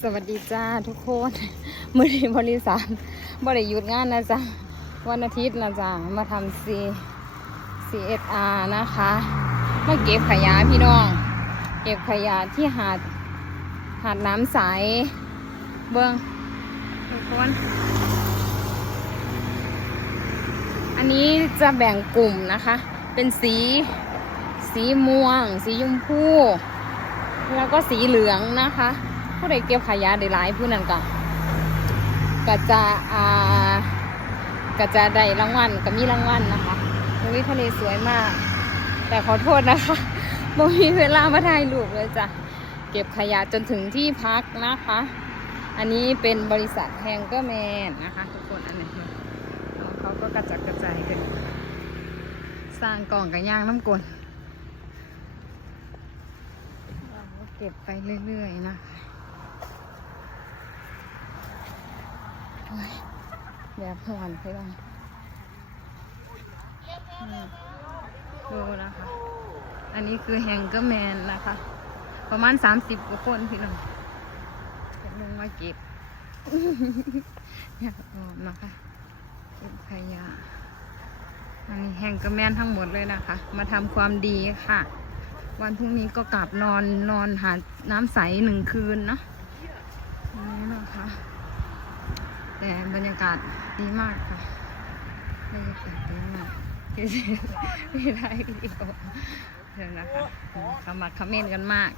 สวัสดีจ้าทุกคนมือนี้บริษัทบริยุทธงานนะจ๊ะวันอาทิตย์นะจ๊ะมาทำ C CSR นะคะมาเก็บขยะพี่น้อง เก็บขยะที่หาดหาดน้ำใสเบิ้องทุกคนอันนี้จะแบ่งกลุ่มนะคะ เป็นสี สีม่วง สีชมพู แล้วก็สีเหลืองนะคะ ผู้ใดเก็บขยะได้หลายผู้นั้นก็ก็จะอ่าก็จะได้รางวัลก็มีรางวัลนะคะตรงนี้ทะเลสวยมาก แต่ขอโทษนะคะไม่มีเวลามาถ่ายรูปเลยจ้ะเก็บขยะจนถึงที่พักนะคะ อันนี้เป็นบริษัทแฮงเกอร์แมนนะคะ ทุกคนอันนี้เขาก็กระจัดกระจายกันสร้างกล่องกันย่างน้ำกลเราก็เก็บไปเรื่อยๆนะคะโอ้ย แบบหวนไปบ้างนี่ดูนะคะ อันนี้คือแฮงเกอร์แมนนะคะ ประมาณ30กว่าคนพี่น้องจะลงมาเก็บอยากออกนะคะเก็บขยะอันนี้แฮงเกอร์แมนทั้งหมดเลยนะคะ มาทำความดีค่ะ วันพรุ่งนี้ก็กลับนอนนอนหาน้ำใสหนึ่งคืนเนาะอันนี้นะคะ แต่บรรยากาศดีมากค่ะบรรยากาศดีมากไม่ได้วิดีโอเดี๋ยวนะคะขมักเขม้นกันมาก